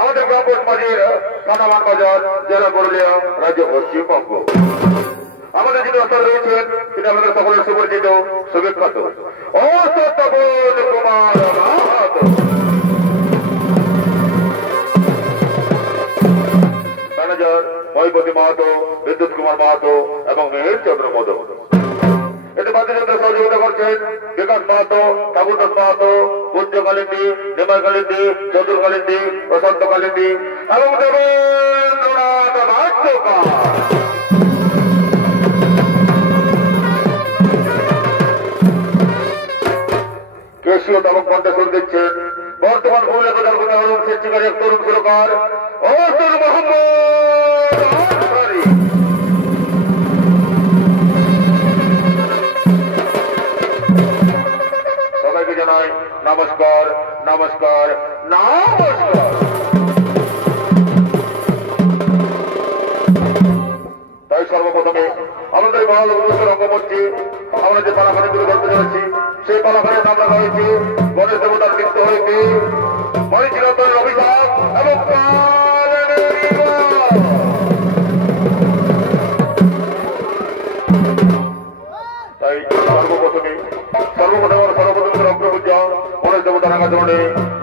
আমাদের গ্রামপুর মাঝের কাটামান বাজার জেলা পুরুলিয়া রাজ্য পশ্চিমবঙ্গ। আমাদের যিনি অস্থান রয়েছেন তিনি আমাদের সকলের সুপরিচিত সুবিখ্যাত অসত্যবোধ কুমার মাহাতো, ম্যানেজার মহিপতি মাহাতো, বিদ্যুৎ কুমার মাহাতো এবং মেহের চন্দ্র মোদক। এতে বাদ্যযন্ত্রে সহযোগিতা করছেন বিকাশ মাহাতো, ঠাকুরদাস মাহাতো, পূজ্য কালিন্দী, নিমাই কালিন্দী, চতুর কালিন্দী, প্রশান্ত কালিন্দী এবং দেবেন্দ্রনাথ নাট্যকার। কেশীয় এবং কণ্ঠে সুর দিচ্ছেন বর্তমান পুরুলিয়া প্রধান সৃষ্টিকারী এক তরুণ সুরকার অসুর মোহাম্মদ আনসারী। সবাইকে জানাই নমস্কার, নমস্কার, নমস্কার। তাই সর্বপ্রথমে আমাদের মহালক্ষ্মী রঙ্গমঞ্চে আমরা যে পালাখানি তুলে ধরতে চলেছি সেই পালাখানির নাম রাখা হয়েছে গণেশ দেবতার নৃত্য হইতে মরিচিরতনের অভিশাপ এবং তাই সর্বপ্রথমে সর্বপ্রথমের অগ্রপূজা গণেশ দেবতার আকাশনে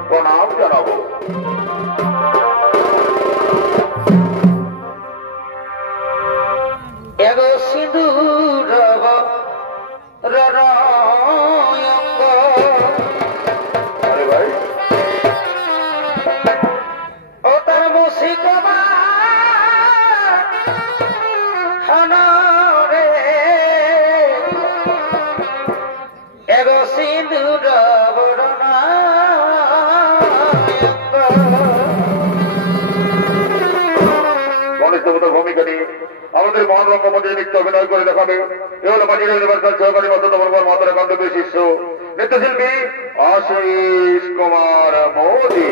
প্রণাম জানাবো। ভূমিকা নিয়ে আমাদের মহান রঙ্গমঞ্চে নৃত্য অভিনয় করে দেখাবে এ হলো বাজির ইউনিভার্সাল সহকারী মাতার কান্তবীর শিষ্য নৃত্যশিল্পী আশিস কুমার মোদী।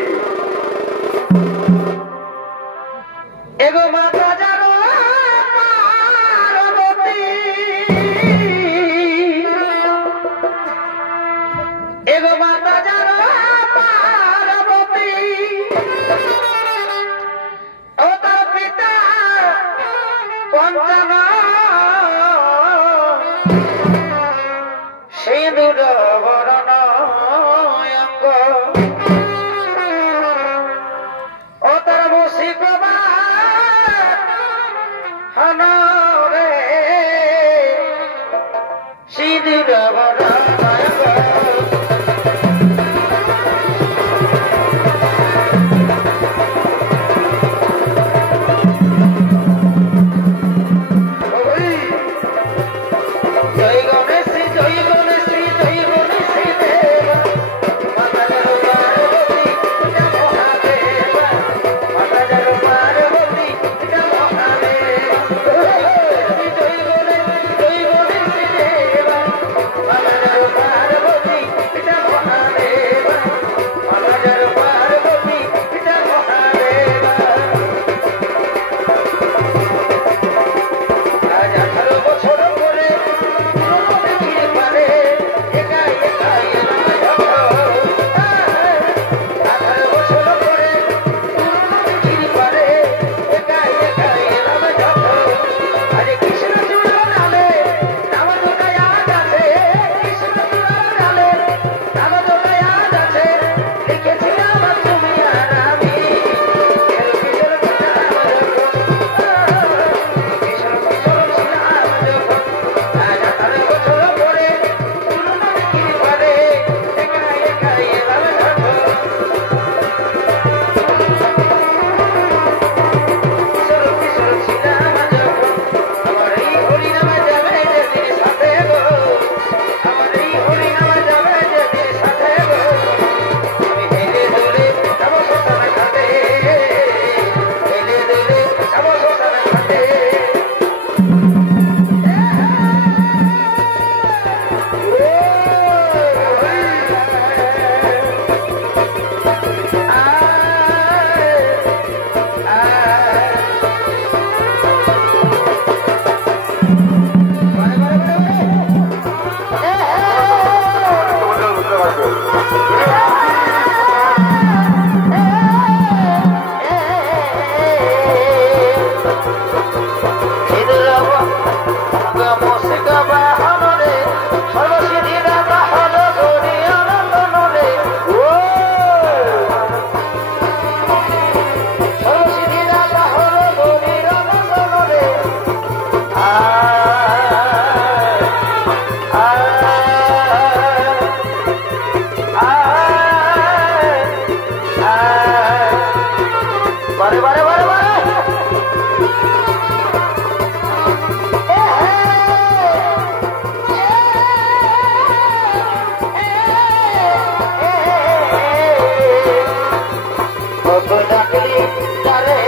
ডাকলি যারে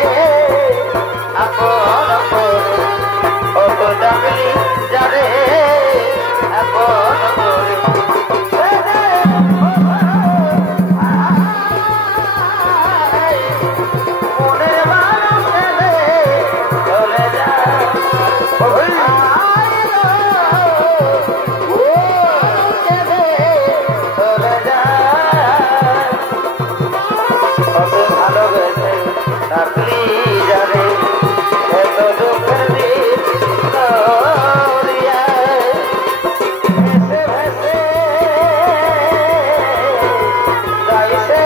আপন করে ও তো ডাকলি যারে আপন করে মনের মানুষে চলে যায় ভালোবেসে ডাকলি যারে এত দুঃখের দিন ভেসে ভেসে যাইছে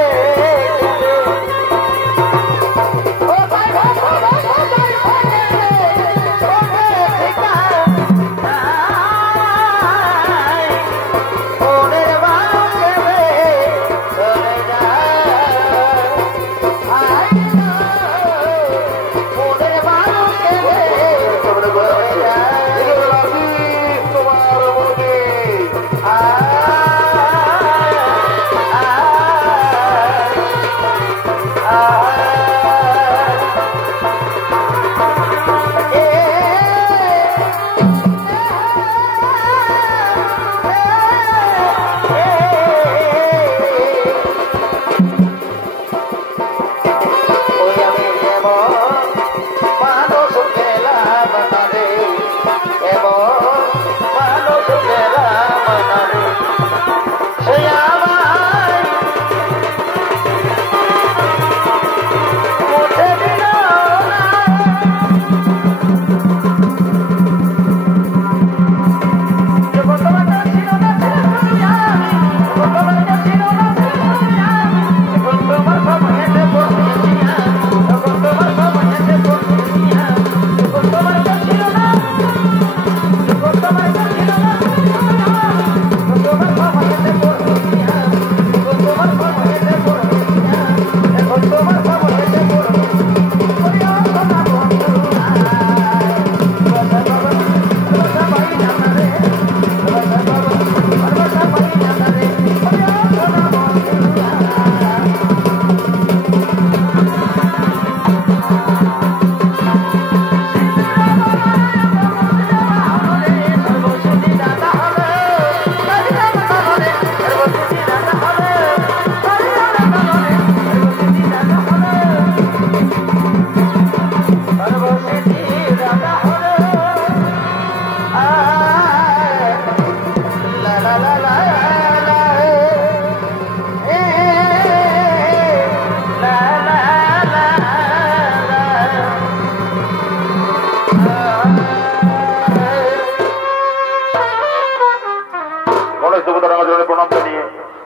ও ভাই ভাই ভাই ভাই মনের মানুষে চলে যায় মনের মানুষে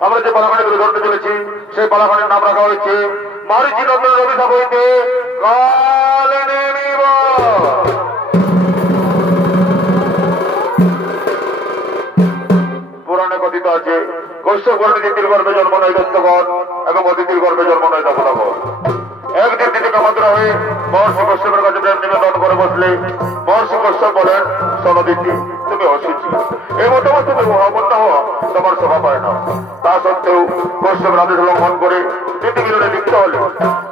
আমরা যে পালাখানে ধরতে চলেছি সেই পালাখানের নাম রাখা হয়েছে মারিচি নন্দনের অভিশাপ হইতে কাল নেমিব। পুরাণে কথিত আছে কশ্যপ গর্ভে তিতির গর্ভে জন্ম নয় দত্তগণ এবং অতিথির গর্ভে জন্ম নয় দাপদাগণ। একদিন তিনি কামাত্রা হয়ে মহর্ষি কশ্যপের কাছে প্রেম নিবেদন করে বসলে মহর্ষি কশ্যপ বলেন, সনদিতি তুমি অসুচি, এই মতামত তুমি মহাবন্য হওয়া তোমার শোভা পায় না। তা সত্ত্বেও কশ্যপ আদেশ লঙ্ঘন করে তিনটি মিলনে লিপ্ত হলে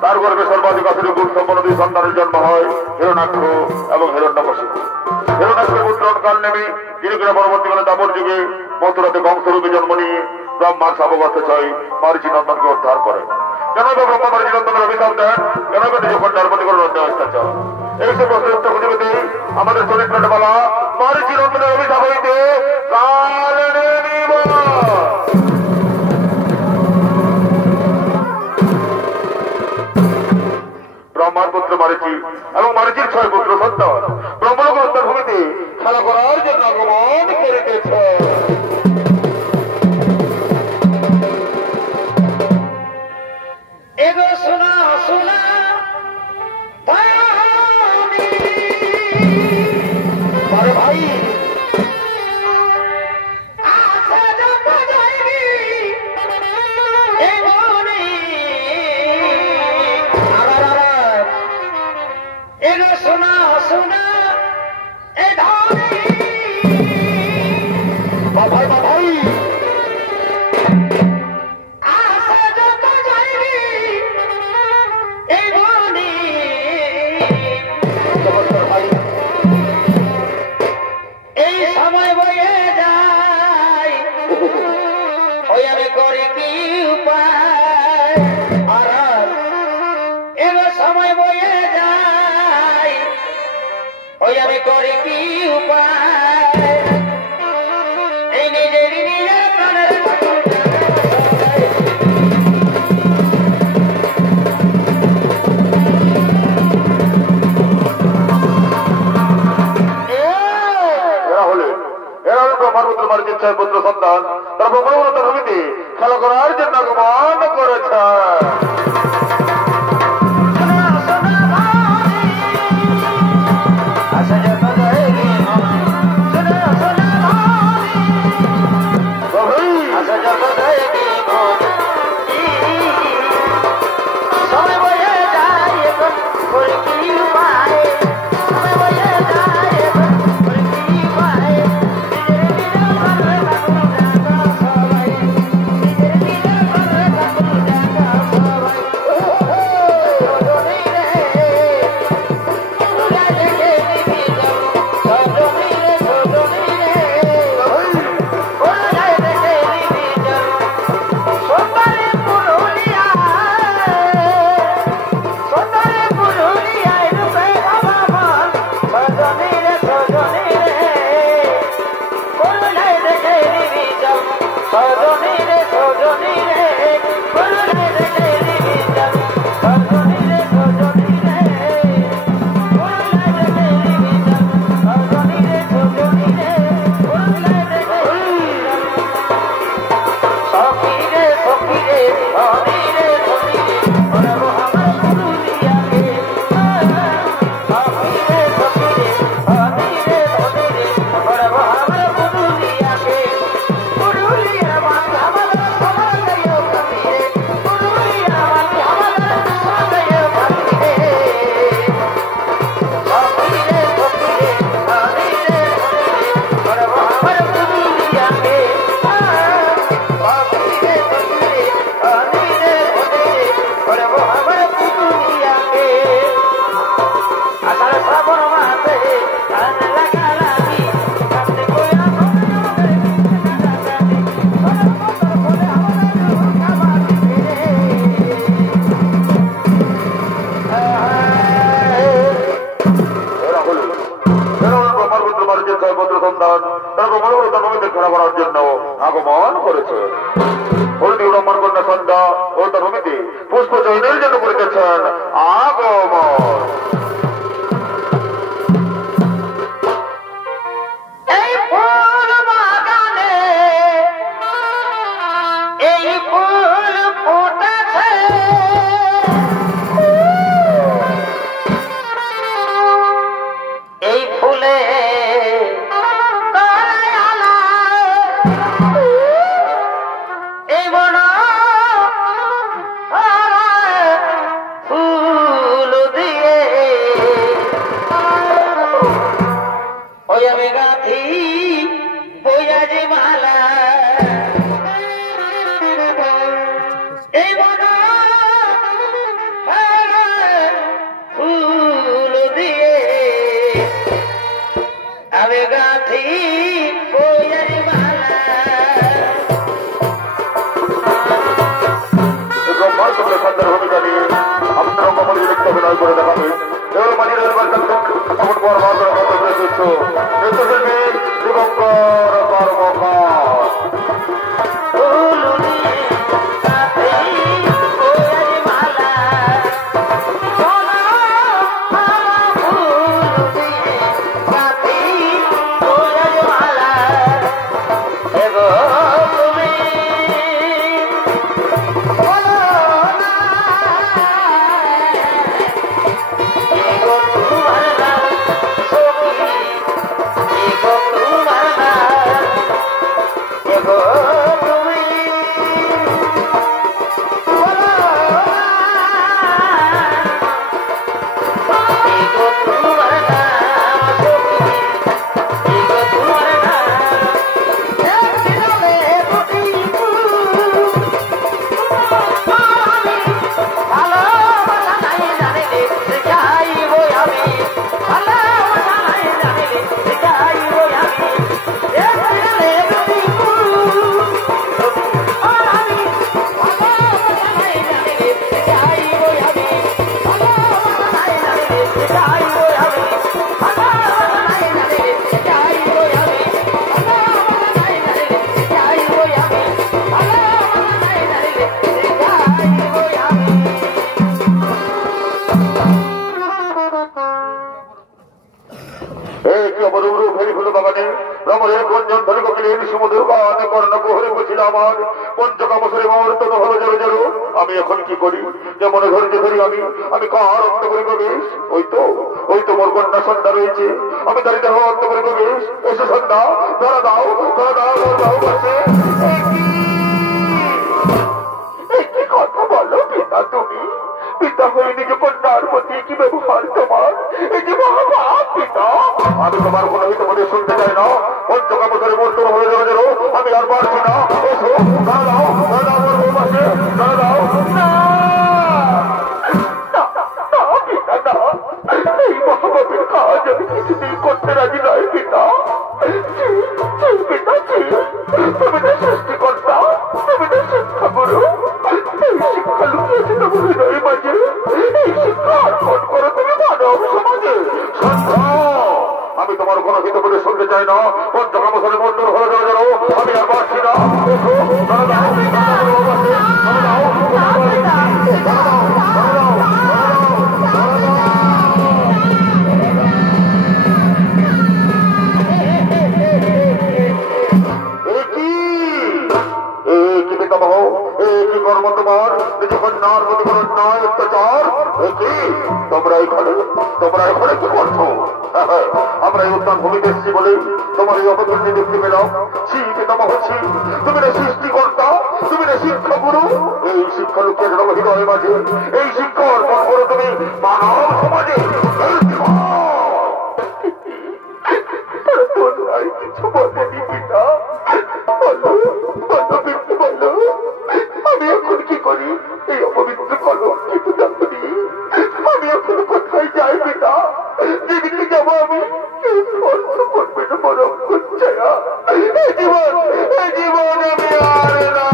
তার গর্ভে সর্বাধিক আসলে গুণ সম্পন্ন দুই সন্তানের জন্ম হয়, হিরণ্যাক্ষ এবং হিরণ্যকশিপু। হিরণ্যাক্ষের পুত্র কাল নেমে যিনি কিনা পরবর্তীকালে দাপর যুগে মথুরাতে বংশরূপে জন্ম নিয়ে ব্রহ্মার শাবক ছয় মারিচি নন্দনকে উদ্ধার করে। কেন ব্রহ্মা মারিচি নন্দনের অভিশাপ দেন? কেন নিজ কন্যার প্রতি করে অত্যাচার? এই সব প্রশ্নের উত্তর খুঁজে পেতে আমাদের চরিত্রটা বলা মারিচি নন্দনের অভিশাপ হইতে কাল নেমিব। ব্রহ্মার পুত্র মারিচি এবং মারিচির 6 পুত্র সন্তান ব্রহ্মলোক হত্যার ভূমিতে খেলা করার জন্য আগমন করিতেছে। এগো শোনা শোনা ভাই এগো শোনা শোনা এ ভাই ভাই এই সময় বয়ে যায়, ওই আমি করি কি উপায়, এই নিজেরই নিজের প্রাণের পুত্র সন্তান তার ব্রহ্মণতার ভূমিতে খেলা করার জন্য আগমন করেছে। আগমন করেছে কন্যা সন্ধ্যা ও তার ভূমিতে পুষ্প চয়নের জন্য করিতেছেন আগমন। অভিনয় করে দেখাবে এবার মাঝে দিবঙ্কর কর্মকার Oh, কর্ণ কোহরে বুঝিল আমার পঞ্চকামসরে মর্তন হলো জড়ো জড়ো। আমি এখন কি করি যে মনে ধৈর্য ধরি আমি কার অন্তপুরে প্রবেশ? ওই তো মোর কন্যা সন্ধ্যা রয়েছে, আমি তার দেহ অন্তপুরে প্রবেশ। এসে সন্ধ্যা ধরা দাও মোর বাহু পাশে। কি কথা বলো পিতা তুমি? পিতা হয়ে নিজে কন্যার প্রতি কি ব্যবহার তোমার? এই যে মহাপাপ পিতা। আমি তোমার কোনো হিত মনে শুনতে চাই না। পঞ্চকামসরে মর্তন হয়ে জড়ো জড়ো, আমি আর পারছি না। এসো ধরা দাও মোর বাহু পাশে, ধরা দাও। এই মহাপাপের কাজ আমি কিছুতেই করতে রাজি নয় পিতা। পিতা তুমি না সৃষ্টিকর্তা, তুমি না শিক্ষা গুরু। এই শিক্ষা লুকিয়েছে তোমার হৃদয়ের মাঝে। এই শিক্ষা অর্পণ করো তুমি মানব সমাজে। আমি তোমার কোনো হিত বলে শুনতে চাই না। পঞ্চকামসরে মর্তন হয়ে জড়ো জড়ো, আমি আর পারছি না। কর্ম তোমার নিজ কন্যার প্রতি কোনো অন্যায় অত্যাচার। তোমরা এখানে কি করছো? আমরা এই উদ্যান ভূমিতে এসেছি বলে তোমার এই অপকীর্তি দেখতে পেলাম। তুমি না সৃষ্টিকর্তা, তুমি না শিক্ষা গুরু। এই শিক্ষা লুকিয়ে হৃদয়ের মাঝে, এই শিক্ষা অর্পণ করো তুমি মানব সমাজে। কিছু বলেনি পিতা, আমি এখন কি করি? এই অপবিত্র কলম কিন্তু যাবনি। আমি এখন কোথায় যাই পিতা? যেদিকে যাব আমি স্পর্শ করবে না বরং কুচ্ছায়া। এই জীবন আমি আর না।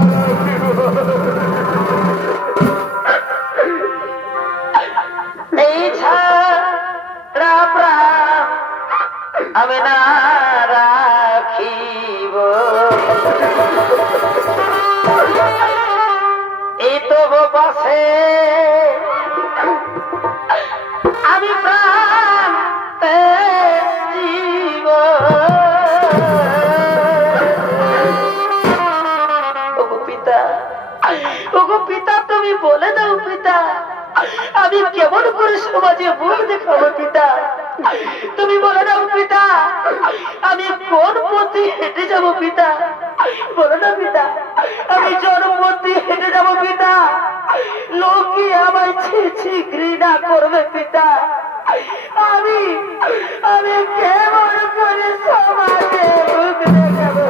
এই ছাড়া প্রাণ আমি না রাখিব। এই তো পাশে আমি প্রাণ জীব। ওগো পিতা তুমি বলে দাও পিতা, আমি কেমন করে সমাজে মুখ দেখাবো পিতা? তুমি বলে দাও পিতা, আমি কোন পথে হেঁটে যাব পিতা? বলো না পিতা, আমি জনপথে হেঁটে যাব পিতা? লোকে আমায় ছি ঘৃণা করবে পিতা। আমি কেমন করে সমাজে মুখ দেখাবো?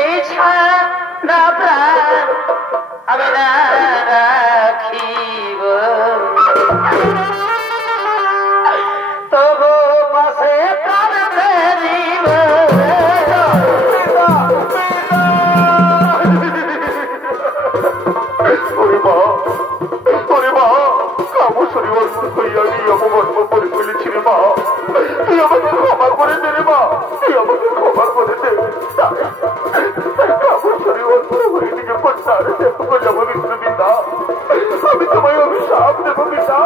এই ছাড়া প্রাণ আমি না রাখিব। তবু পাশে প্রাণ ফেরিব। কামসরে অর্পণ হইয়া এই অপকর্ম করে ফেলেছি রে মা। তুই আমাকে ক্ষমা করে দে রে মা, তুই আমাকে ক্ষমা করে দে। কামসরে অর্পণ হয়ে নিজে কন্যার দেহ করলাম পবিত্র পিতা। আমি তোমায় অভিশাপ দেব পিতা।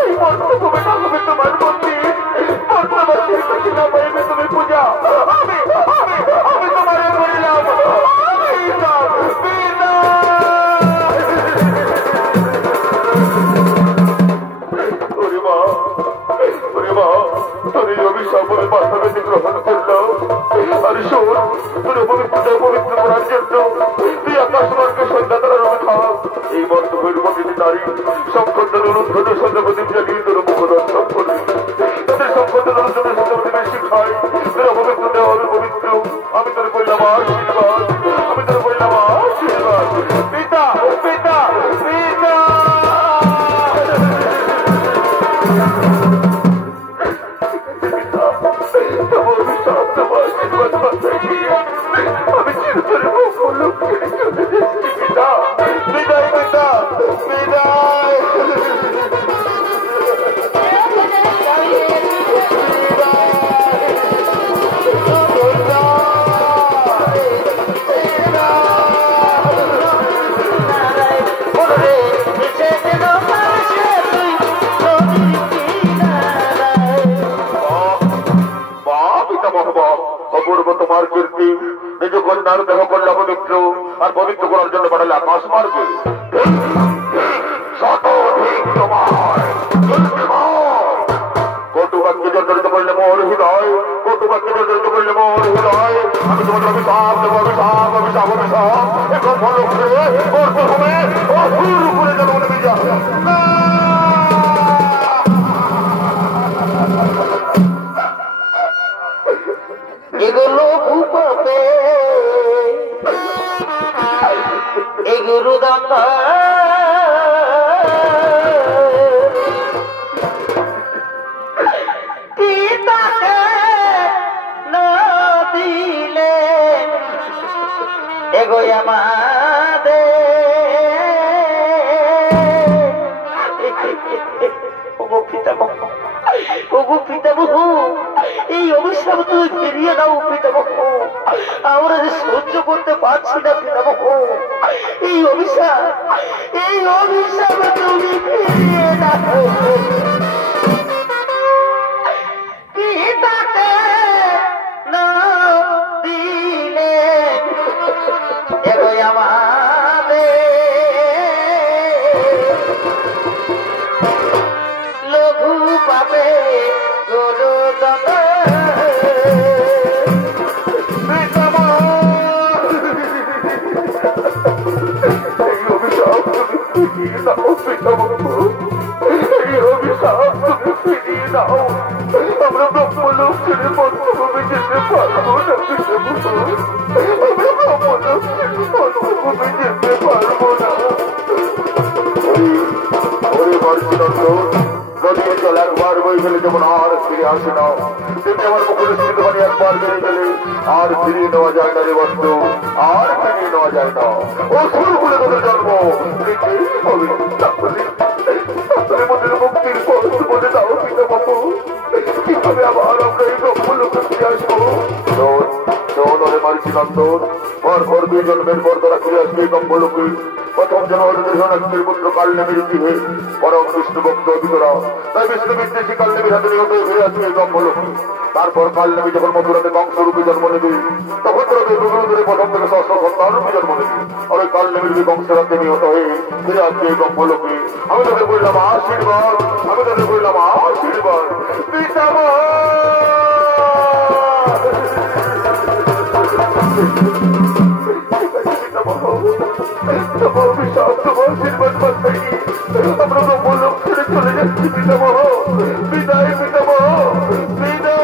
এই মর্তভূমি না হবে তোমার মন্দির, মর্তবাসীর কাছে না পাইবে তুমি পূজা। আমি তোমার করিলাম তোর এই অভিশাপ আমি মাথা বেঁধে গ্রহণ করলাম। আর শোন, তোর পবিত্র করার জন্য তুই আকাশমার্গে সন্ধ্যা তারা রবে খাওয়া। এই মর্তভূমির প্রতিটি নারী সংকটন অনুদ্ধনে সন্ধ্যাপ্রদীপ জ্বালিয়ে তোর মুখ দর্শন করবি। তাদের সংকটন অনুদ্ধনে সন্ধ্যাপ্রদীপের শিখাই তোর অপবিত্র দেহ আমি পবিত্র। আমি তোর কইলাম আশীর্বাদ, আমি তোর কইলাম আশীর্বাদ। পিতা পিতা পিতা। আমি চিরতরে লোক ছেড়ে চলে যাচ্ছি পিতা। বিদায় পিতা, বিদায়। বাহ পিতা মহাবাব, কন্যার দেহ করলে পবিত্র, আর পবিত্র করার জন্য পাঠালে আকাশ মার্গে। কটুবাক্যে জর্জরিত করলে মোর হৃদয়, কটুবাক্যে জর্জরিত করলে মোর হৃদয়। আমি তোমার অভিশাপ দেব, অভিশাপ অভিশাপ অভিশাপ। এখন বলো অর্থভূমে অসুর উপরে যেন মনে বিজা এগুলো ভূপে এগুলো দন্দ পিতাকে নদিলে এগো আমাদের পিতামহ, ওগো পিতামহ, এই অভিশাপ তুমি ফিরিয়ে দাও পিতামহ। আমরা যে সহ্য করতে পারছি না পিতামহ, এই অভিশাপ তুমি ফিরিয়ে দাও। পিতাকে না দিলে এগো আমাদের লঘু পাবে গুরু দন্দ আমরা ব্রহ্মলোক ছেড়ে পঞ্চভূমি যেতে পারবো না, আমরা ব্রহ্মলোক ছেড়ে পঞ্চভূমি যেতে পারবো না। নদীর জল একবার বই ফেলে যেমন আর ফিরে আসে না, তেমনি আমার মুখের স্থিত বাণী একবার বেড়ে গেলে আর ফিরিয়ে নেওয়া যায় না রে বন্ধু, আর ফিরিয়ে নেওয়া যায় না। ও সুর বলে তোদের জন্ম নিতেই হবে, তাহলে মনের মুক্তির পথ বলে দাও পিতা বাবু। কিভাবে আবার আমরা এই ব্রহ্মলোকে ফিরে আসবো? মারিছি নন্দন, পর দুই জন্মের পর তারা ফিরে আসবে এই ব্রহ্মলোকে। প্রথম জন্মের পুত্র কাল নেমের গৃহে পরম বিষ্ণু ভক্ত অভিতরা, তাই বিষ্ণু বিদ্বেষী কাল নেমের হাতে নিহত ফিরে আসবে এই ব্রহ্মলোকে। তারপর কাল নেমে যখন মথুরাতে বংশরূপে জন্ম নেবে, তখন ধরে প্রথম থেকে ষষ্ঠ সন্তানরূপে জন্ম নেবে। আর ওই কাল নেমের বংশের হাতে নিহত হয়ে ফিরে আসবে এই ব্রহ্মলোকে। আমি তাদের বললাম আশীর্বাদ, আমি তাদের বললাম আশীর্বাদ। পিতামহ অভিশাপ তোমার আশীর্বাদ পাই, আমরা ব্রহ্মলোক ছেড়ে চলে যাচ্ছি পিতামহ। বিদায় পিতামহ, বিদায়।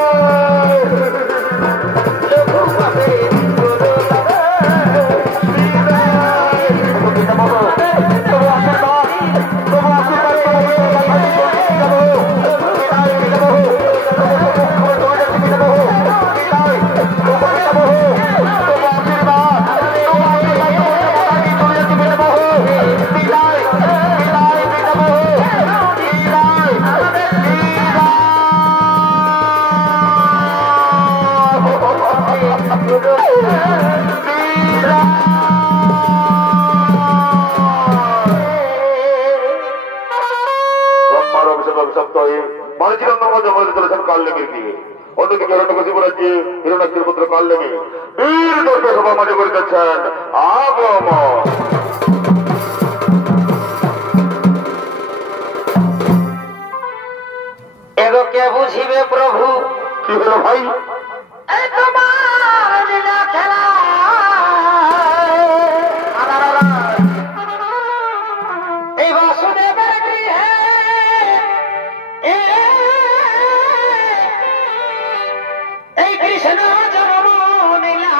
অন্যদিকে হিরণ্যকশিপু রাজ্যে হিরণ্যাক্ষের পুত্র কাল নেমে বীর দর্প সভা মাঝে করিতেছেন আগমন। এগো কে বুঝিবে প্রভু? কি হলো ভাই? তোমার লীলা খেলা এই বাসুদেবের গৃহে এই কৃষ্ণ জন্ম নিলা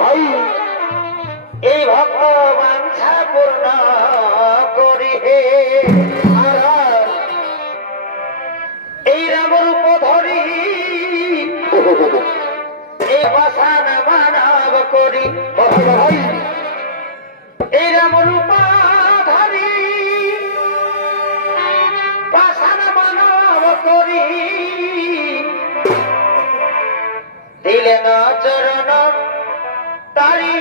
ভাই, এই ভক্ত বাঞ্ছা পূর্ণ করি হে। এই রামরূপ ধরি এই বাসান মানব করি, এই রামরূপ ধরি বাসান মানব করি দিলেন চরণ তারি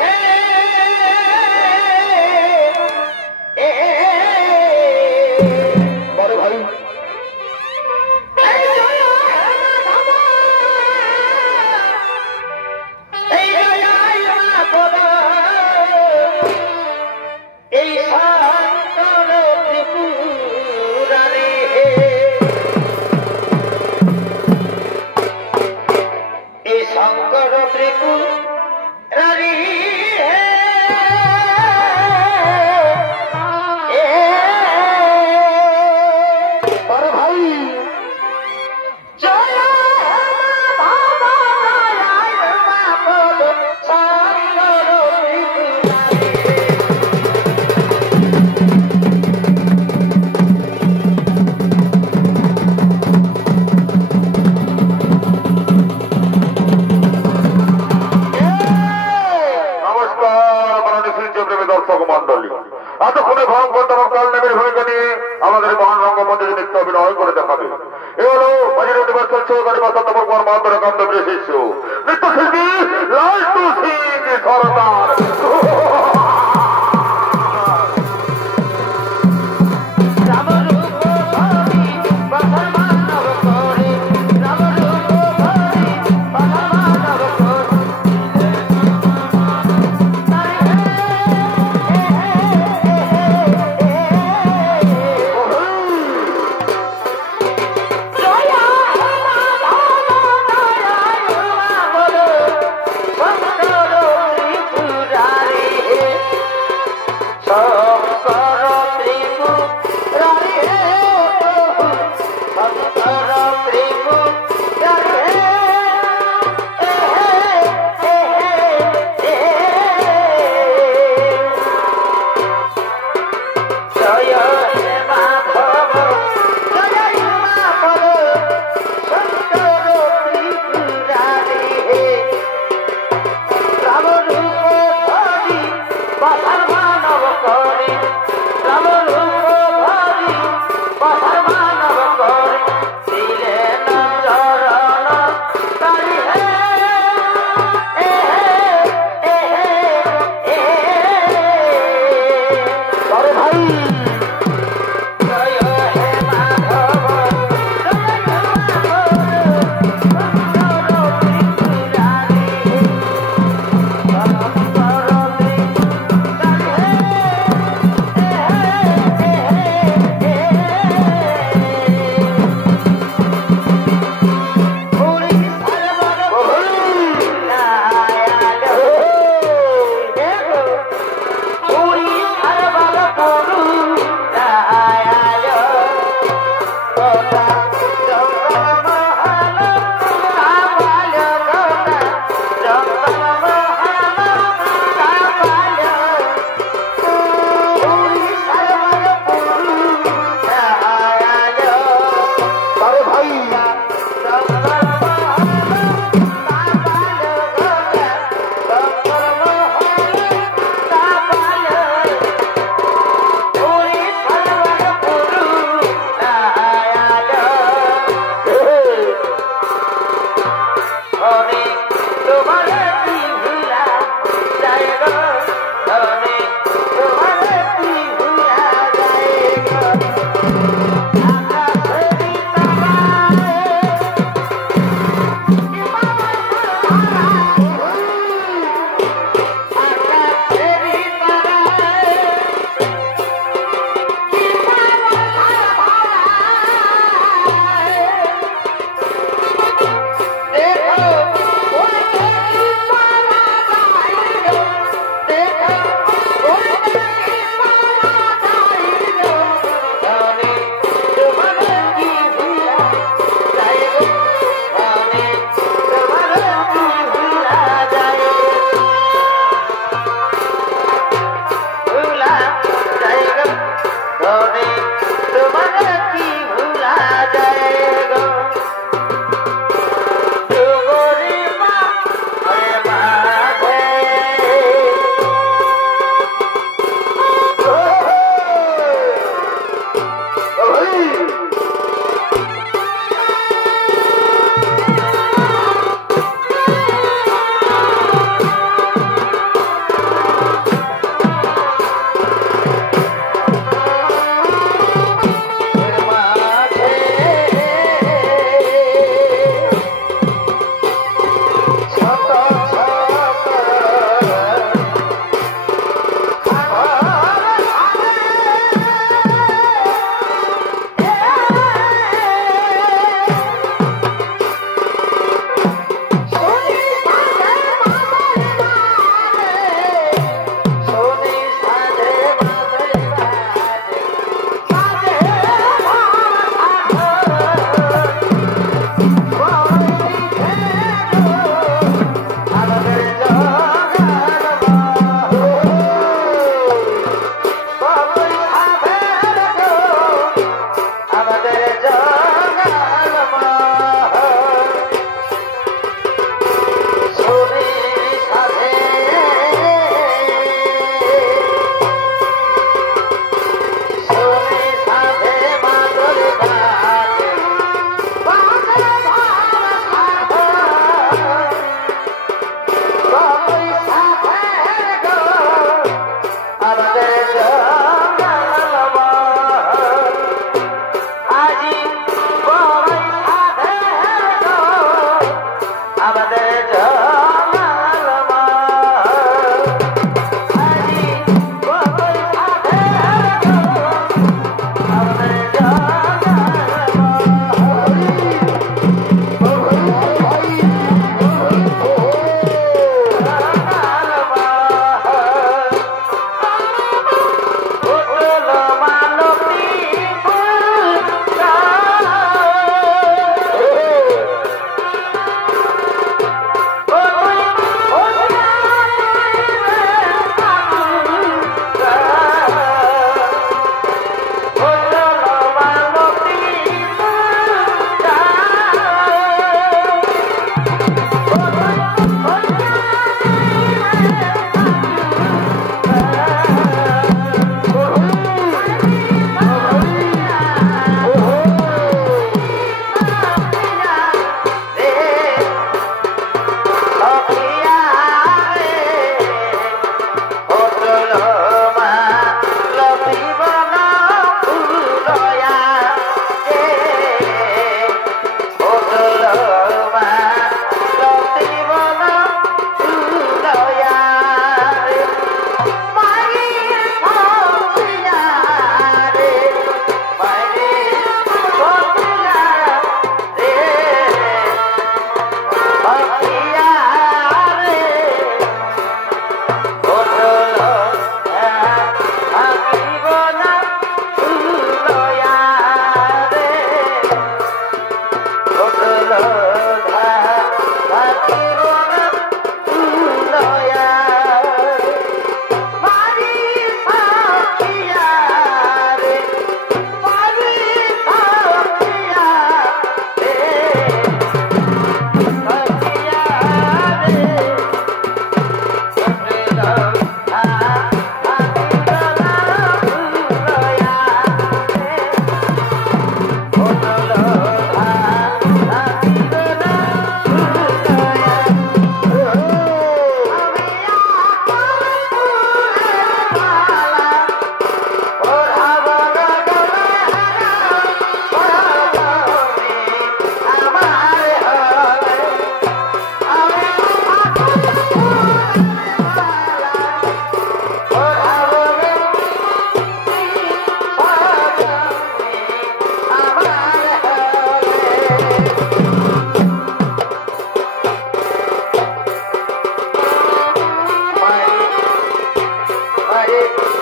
হে। বড় ভাই, প্রেমী দর্শক মন্ডলী, এতক্ষণে ভয়ঙ্কর চমৎকার নেমের ভূমিকা নিয়ে আমাদের মহান রঙ্গমঞ্চে নৃত্য অভিনয় করে দেখাবে। এ হলো বাজির নির্বাচন সহকারী বাসাত্তর কুমার মাহাতোর কান্তবীর শিষ্য নৃত্যশিল্পী লালটু সিং সরদার।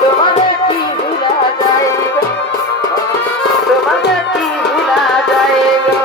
তোমাকে কি ভুলা যায় গো, তোমাকে কি ভুলা যায় গো।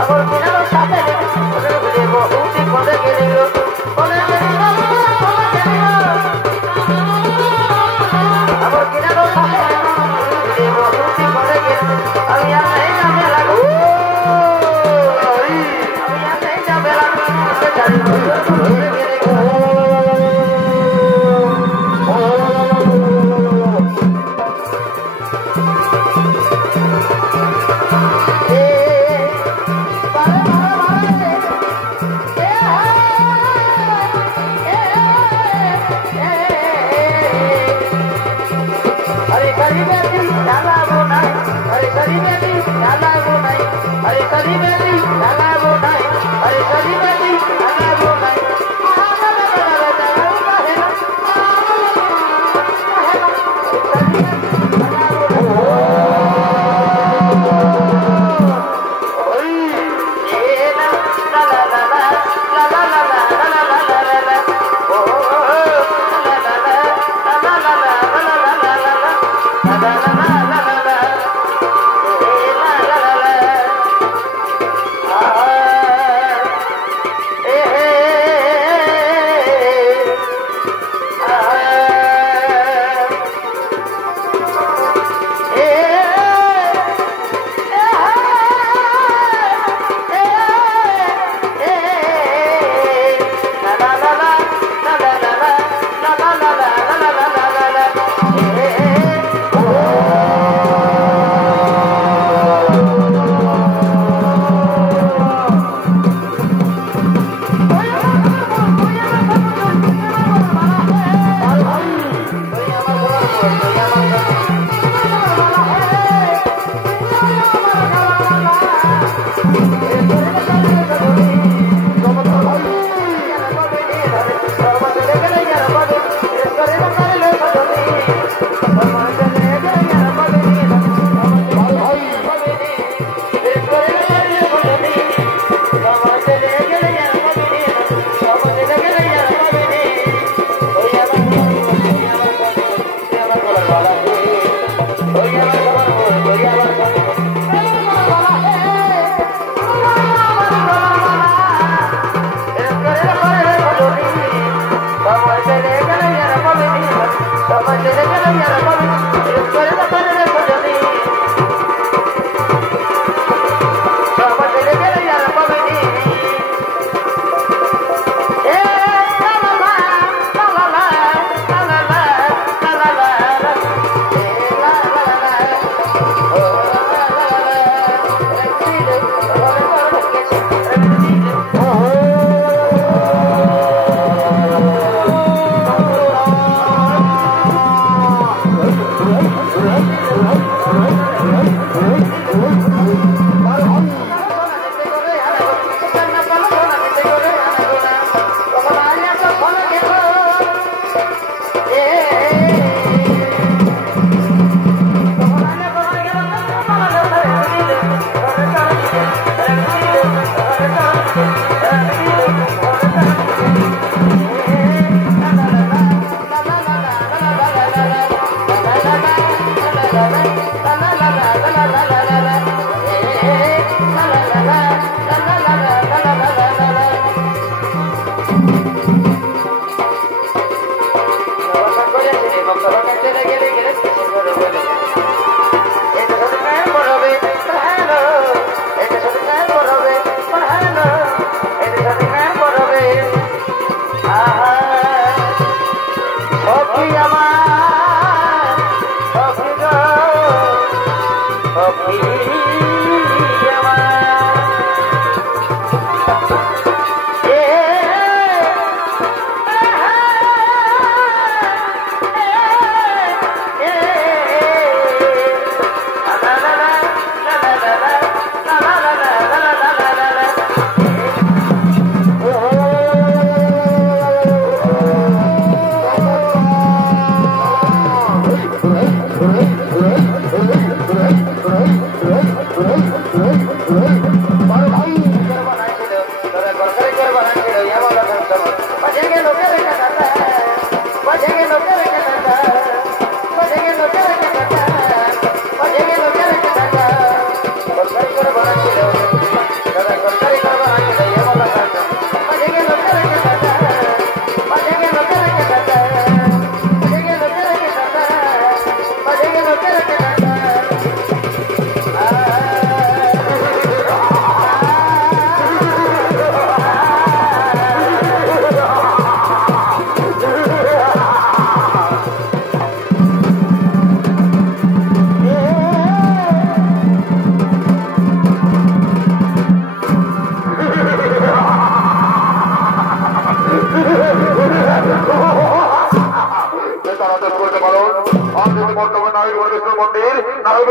আমার কিনারো সাথে ঘুরে বহুটি করে গেল বলে আমার কিনারো সাথে ঘুরে বহুটি করে গেল আমি আর নেই যাবে লাগু আমি আর নেই যাবে লাগু ঘুরে গেলে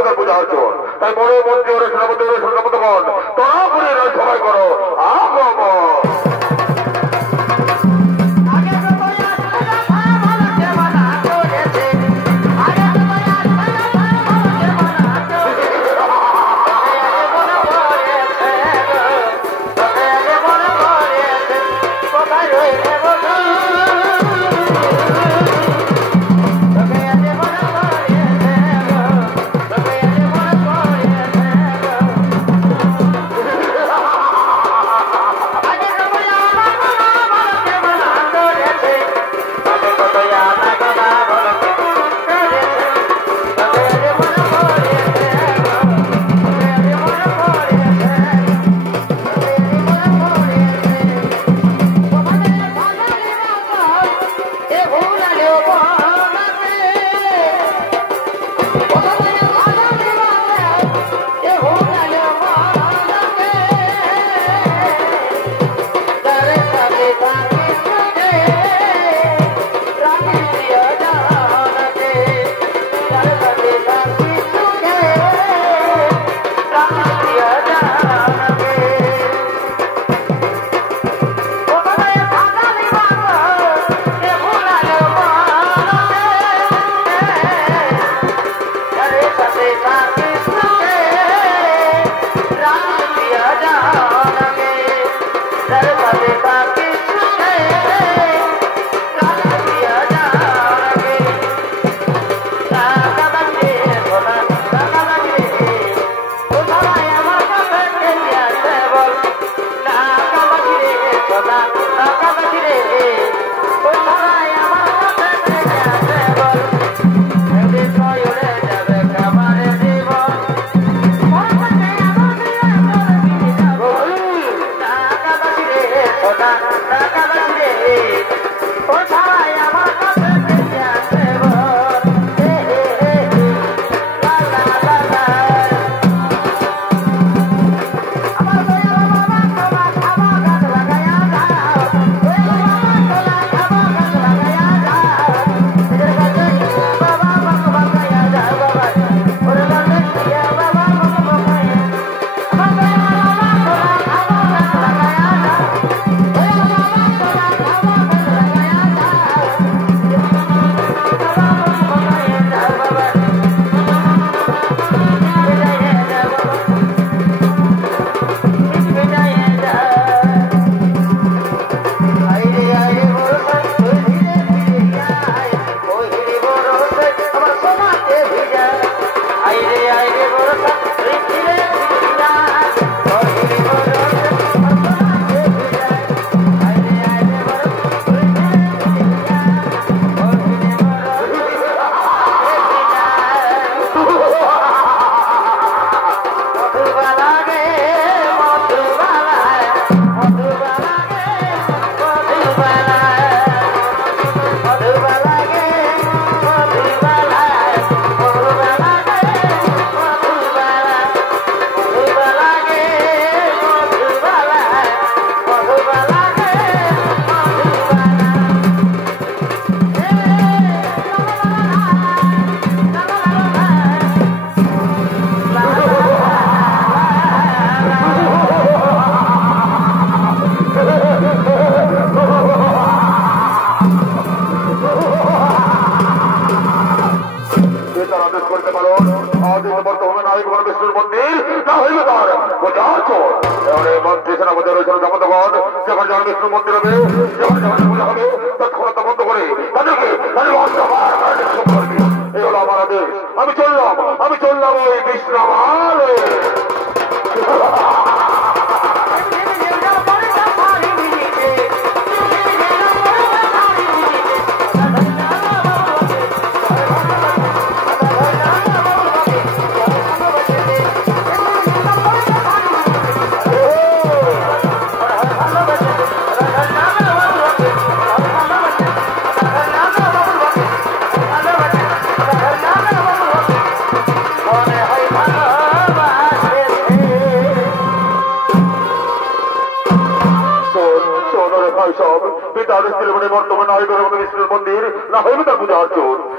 তার পূজা অর্চন। তাই বড় মন্ত্রী ওরে সেনাপতি ওরে সেনাপতিগণ তারা করে সবাই করো আগমন।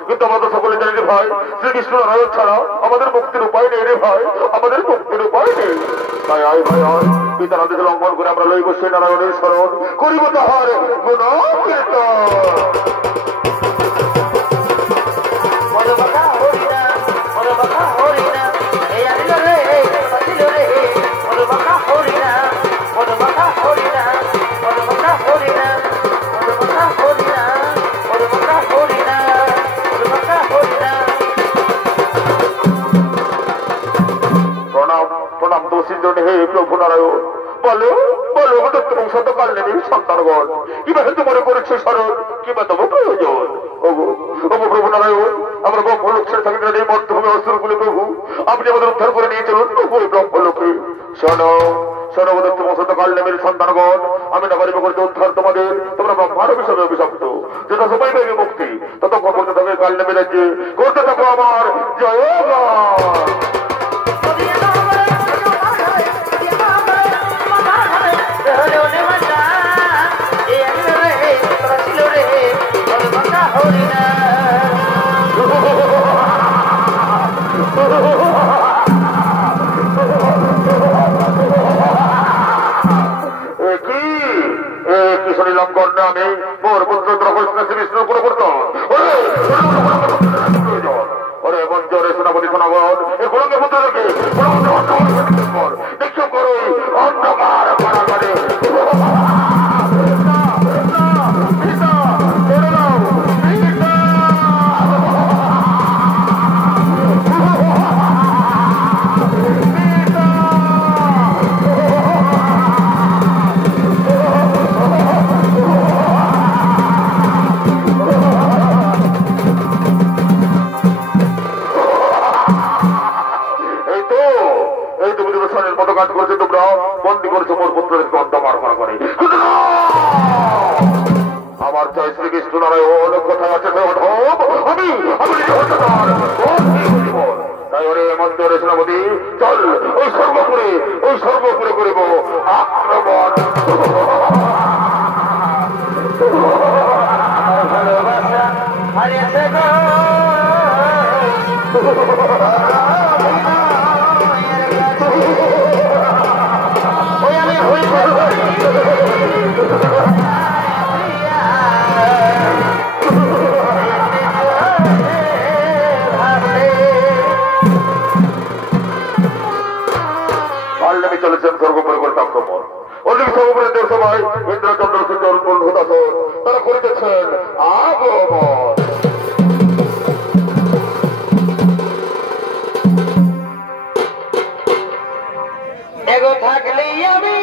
কিন্তু আমরা তো সকলে জানি রে ভাই, শ্রীকৃষ্ণ নারায়ণ ছাড়া আমাদের মুক্তির উপায় নেই রে ভাই, আমাদের মুক্তির উপায় নেই। তাই আয় ভাই আয়, পিতার আদেশ লঙ্ঘন করে আমরা লইব সেই নারায়ণের স্মরণ, করিব তাহার গুণকীর্তন। প্রণাম দোষীর জন্য হে প্রভু নারায়ণ, বলো বলো দত্ত কাল্যাণীর সন্তানগণ, কিভাবে তোমার করেছে স্মরণ, কিংবা তবু প্রয়োজন। ওগো ওগো প্রভু নারায়ণ, আমরা ব্রহ্মলোক ছেড়ে থাকি এই মধ্যভূমি অস্ত্রগুলি প্রভু, আপনি আমাদের উদ্ধার করে নিয়ে চলুন প্রভু ব্রহ্মলোকে। শোনো শোনো দত্ত বংশত কাল্যাণীর সন্তানগণ, আমি নগরী করতে উদ্ধার তোমাদের, তোমরা ব্রহ্মার বিষয়ে অভিশপ্ত, যত সময় পাইবে মুক্তি ততক্ষণ করতে থাকবে কাল্যাণী রাজ্যে, করতে থাকো আমার জয়। শুনিলাম কন্যা আমি মোর পুত্র বিষ্ণু পুরবর্তন ওরে মঞ্জরে সোনাপতি সোনাগণ এই গুরুকে পুত্র রেখে নিক্ষেপ করো অন্ধকার কারাগারে। কাজ করছে তোমরা, বন্দী করেছো মোর পুত্রদেরকে অন্ধকার করা করে। আমার চাই শ্রীকৃষ্ণ নারায়ণ কোথায় আছে আমি তাই ওরে মন্দিরে সেনাপতি চল ওই সর্বপুরে করিব আক্রমণ। চলেছেন সর্বোপরি করে আক্রমণ। অনেক সর্বোপরি দেশ সভায় ইন্দ্রচন্দ্র সূর্য তারা করিতেছেন আগমন। এগো থাকলেই আমি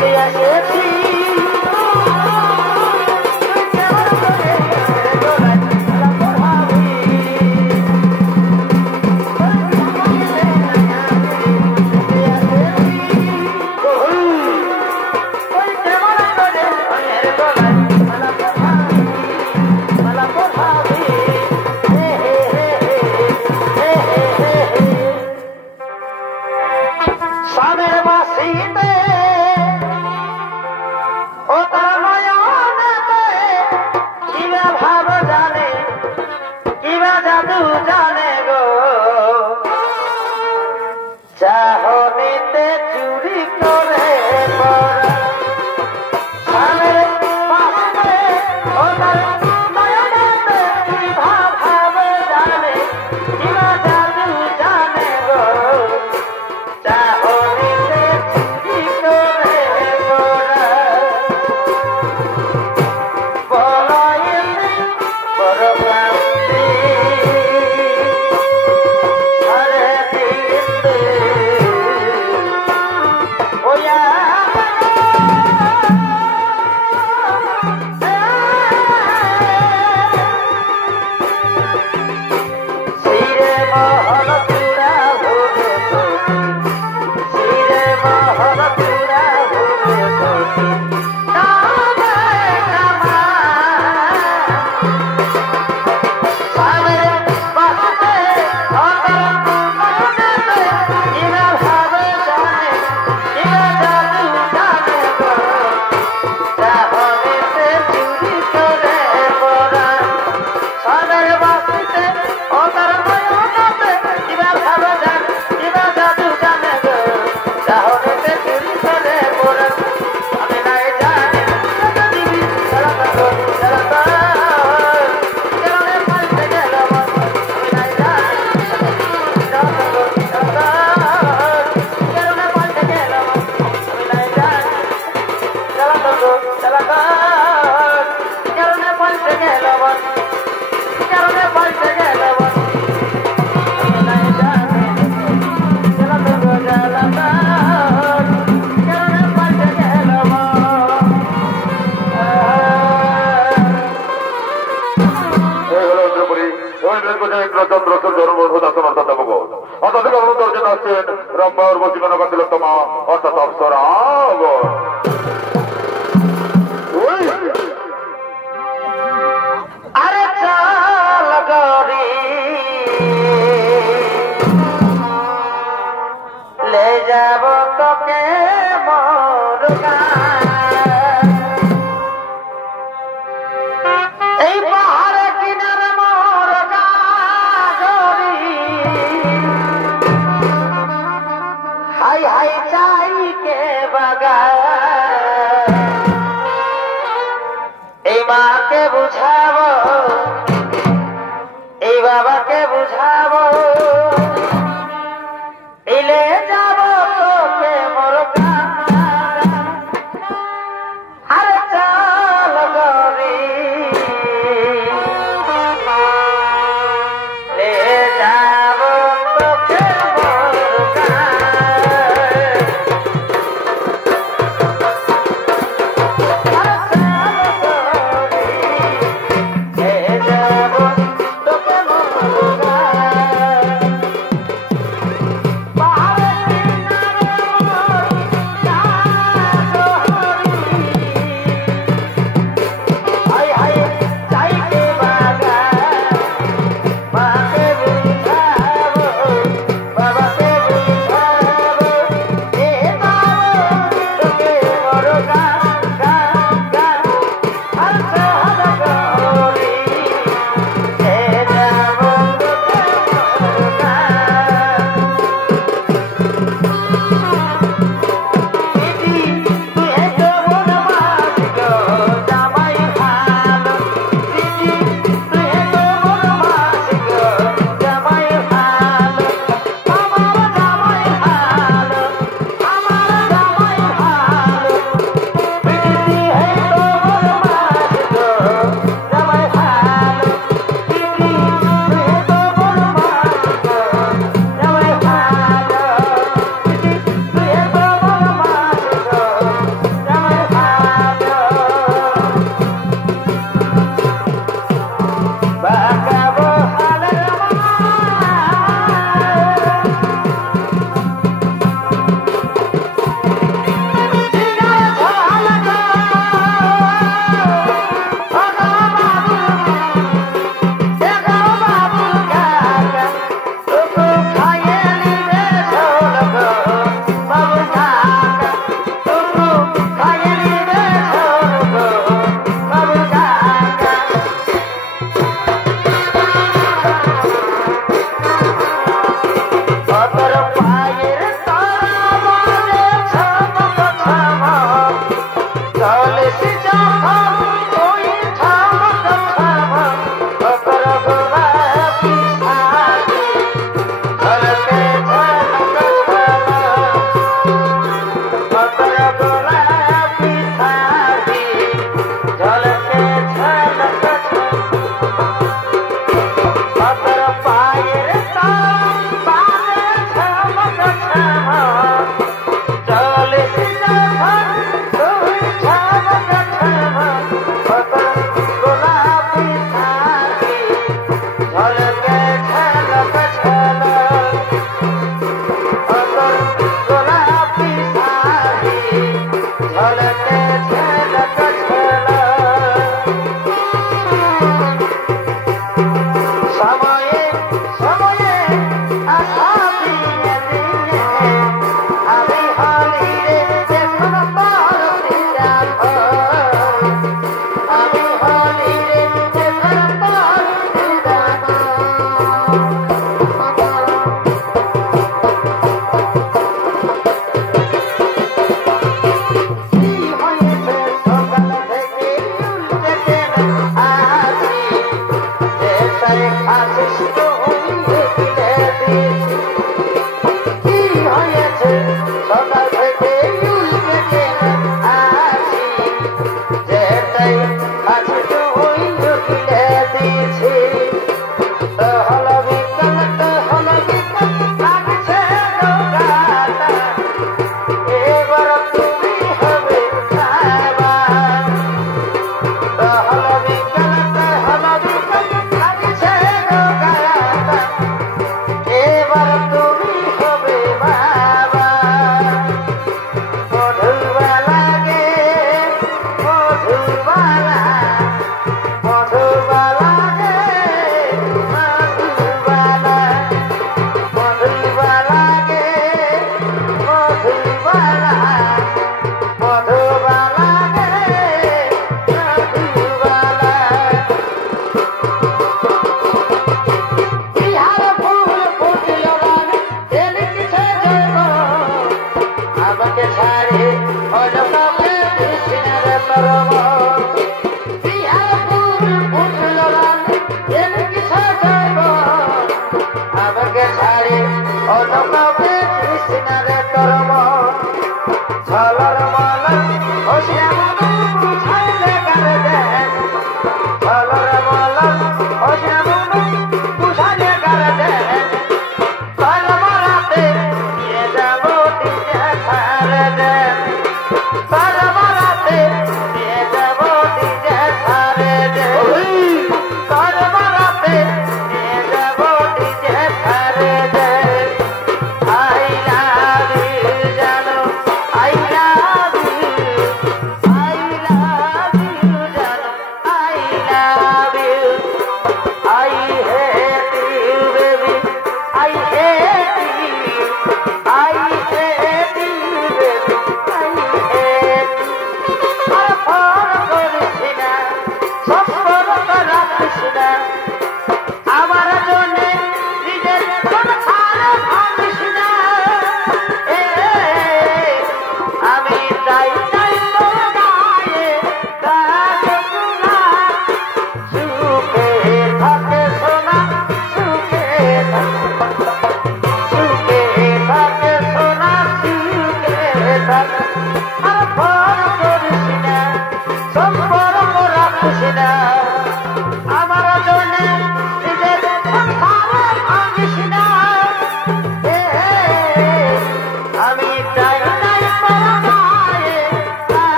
Bye.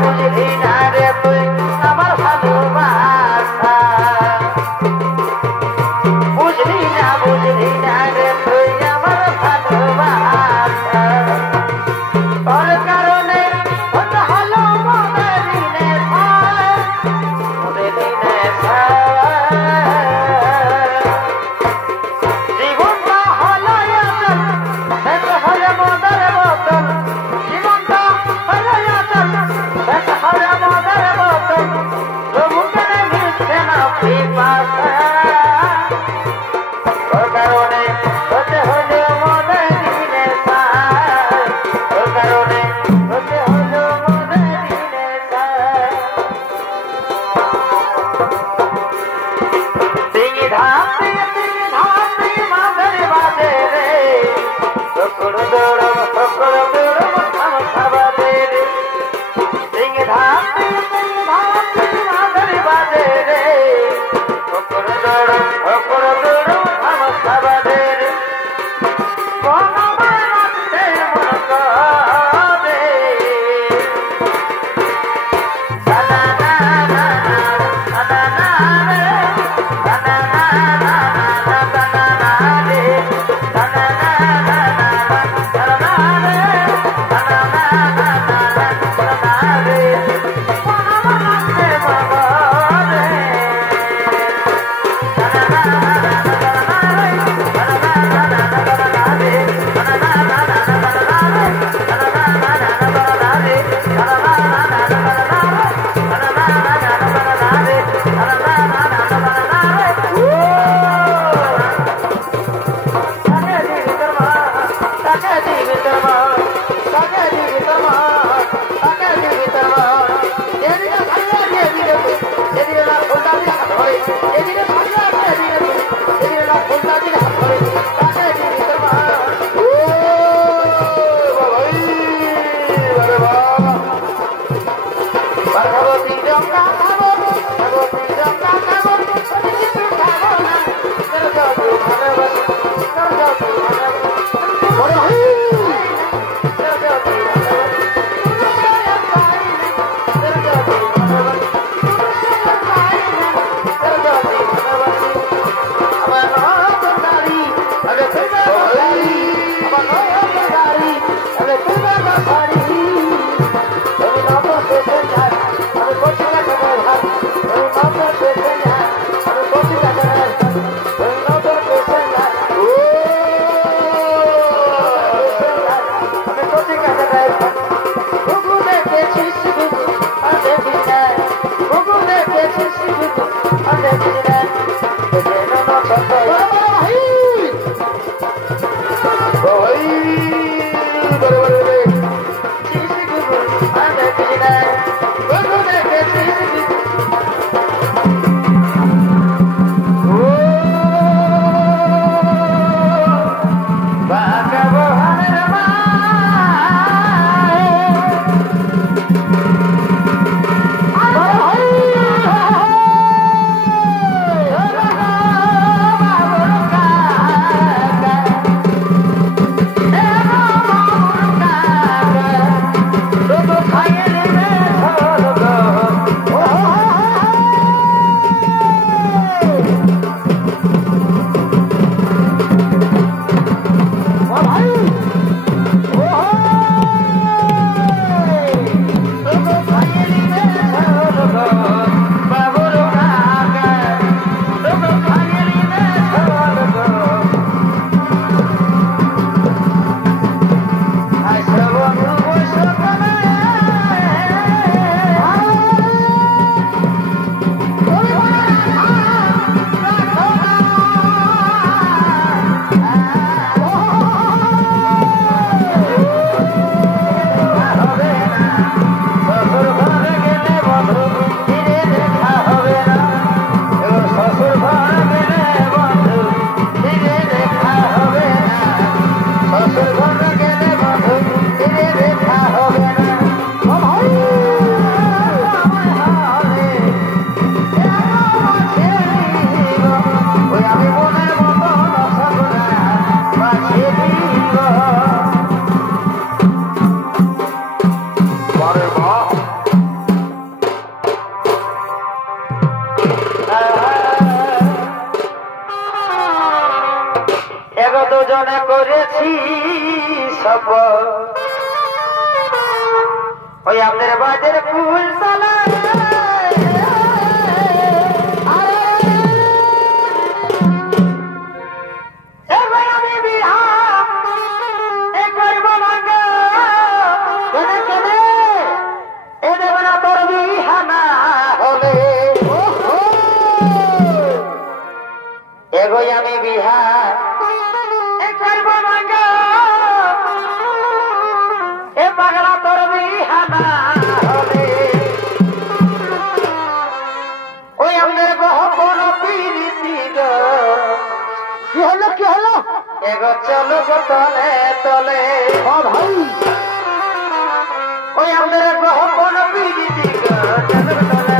বুঝলি না রে তুই আমার ভালোবাসা দুজনে করেছি সব ওই আমাদের বাজার ফুল সালা আমি বিহার এ পাগলা তোর বিহানা হলে ওই আমাদের বহর প্রীতি গো কি হলো এগো চলো গো তলে তলে ভাই ওই আমাদের বহর প্রীতি গো চলো তলে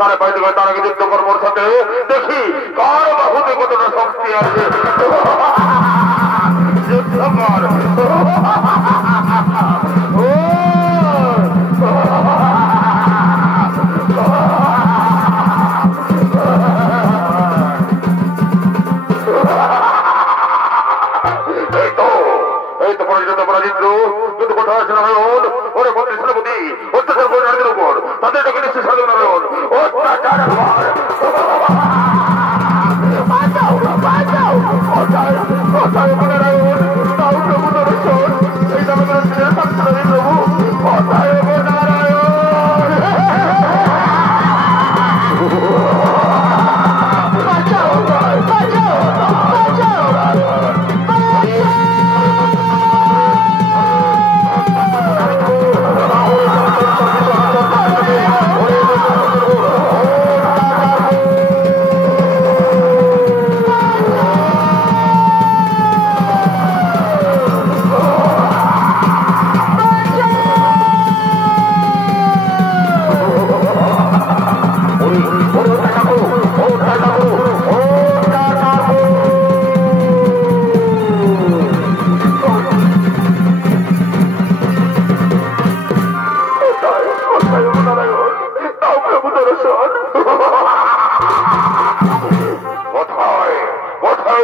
তারা পাইতে তারাকে যুদ্ধ কর্মর সাথে দেখি কার বাহুতে কতটা শক্তি আছে যুদ্ধ কর এই তো পরিচিত পরাজিত কিন্তু কোথাও আছে না ওরে বন্ধু সেনাপতি অত্যাচার করে নারীদের উপর তাদের নিশ্চয় সাধু নারায়ণ অত্যাচার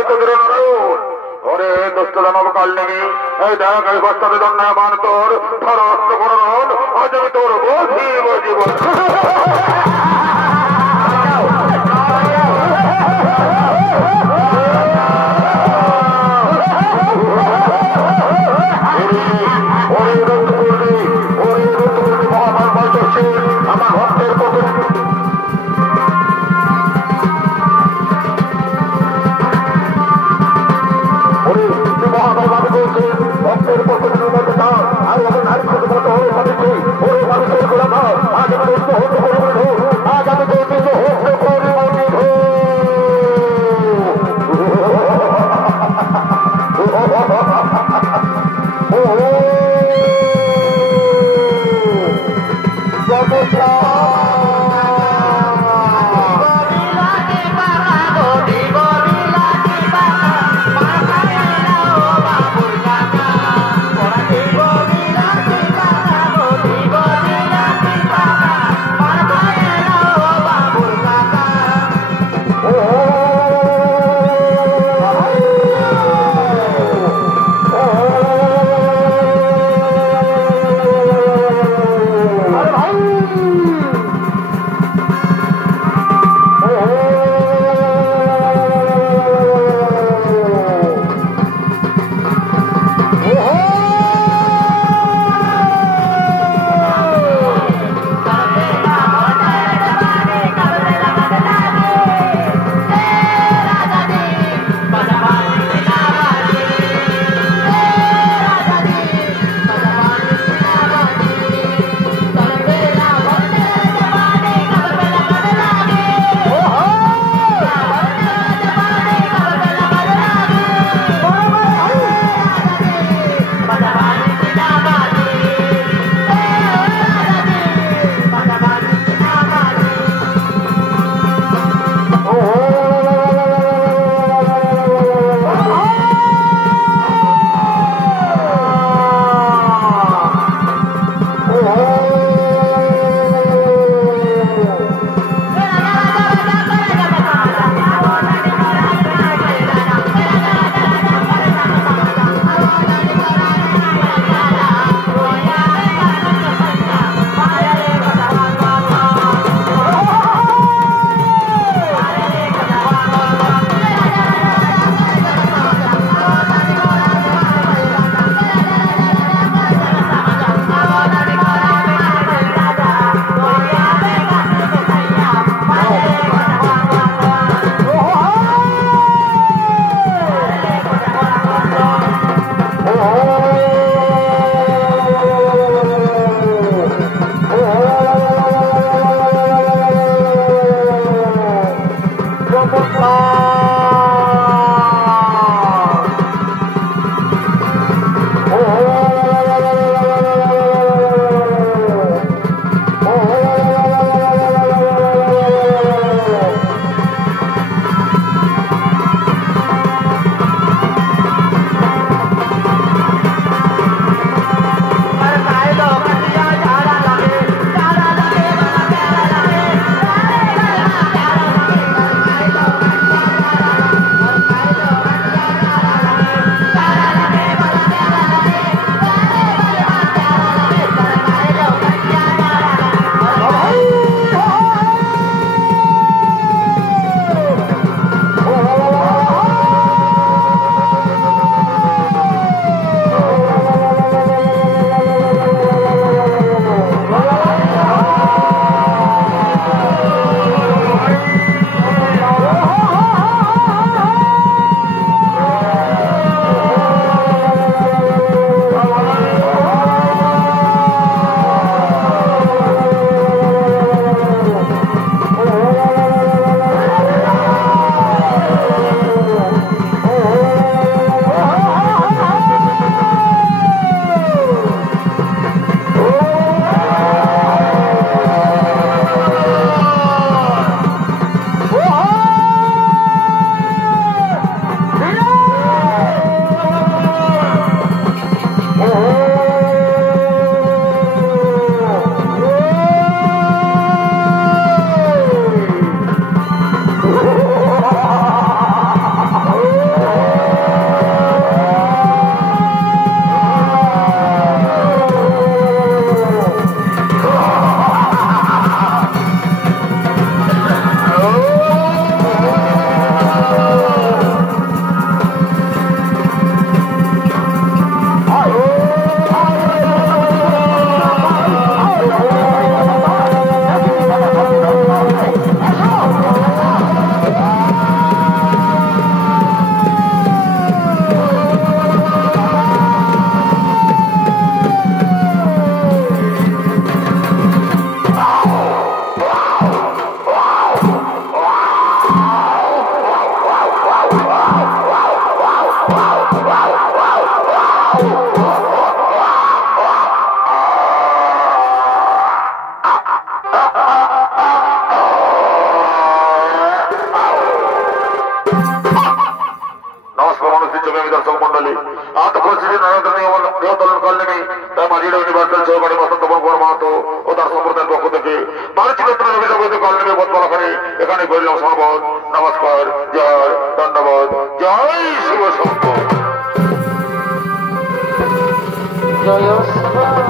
তোদের নারায়ণ ওরে দুষ্ট দানব কাল নেই এই দেখ এই বাচ্চাদের জন্য মান তোর ধরাস্ত করণ আজ আমি তোর বসি জীবন আমার ভক্তের পক্ষে ভক্তের পক্ষে আর নারী মতো হয়ে মানুষের গোলাম আজ আমি পশ্চিমে আমি দর্শক মন্ডলী আত পরিস্থিতি নরেন্দ্র নিয়তলন করলেনি তাই মাঝির ইউনিভার্সাল সহকারী বসন্ত কুমার মাহাতো ও তার সম্প্রদায়ের পক্ষ থেকে কল্যাণী বোধপালাখানে এখানে করলাম সমাবত। নমস্কার, জয়, ধন্যবাদ, জয় শিব শঙ্কর। জয় শিব।